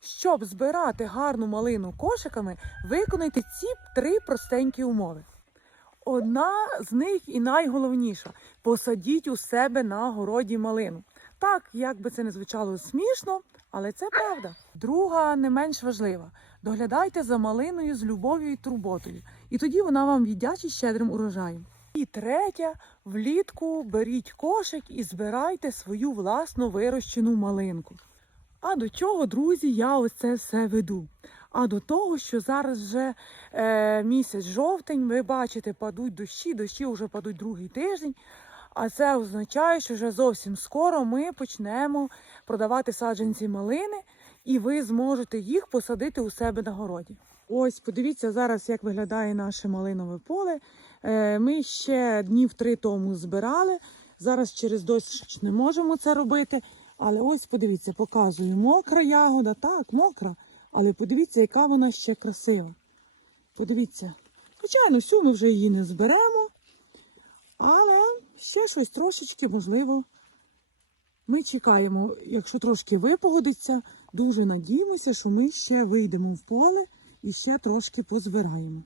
Щоб збирати гарну малину кошиками, виконайте ці три простенькі умови. Одна з них і найголовніша посадіть у себе на городі малину. Так, як би це не звучало смішно, але це правда. Друга не менш важлива. Доглядайте за малиною з любов'ю і турботою, і тоді вона вам віддячить щедрим урожаєм. І третя, влітку беріть кошик і збирайте свою власну вирощену малинку. А до чого, друзі, я ось це все веду? А до того, що зараз вже е, місяць жовтень, ви бачите, падуть дощі, дощі вже падуть другий тиждень. А це означає, що вже зовсім скоро ми почнемо продавати саджанці малини, і ви зможете їх посадити у себе на городі. Ось подивіться зараз, як виглядає наше малинове поле. Е, Ми ще днів три тому збирали. Зараз через дощ не можемо це робити. Але ось подивіться, показую, мокра ягода, так, мокра. Але подивіться, яка вона ще красива. Подивіться. Звичайно, всю ми вже її не зберемо. Але ще щось трошечки, можливо. Ми чекаємо, якщо трошки випогодиться, дуже надіємося, що ми ще вийдемо в поле і ще трошки позбираємо.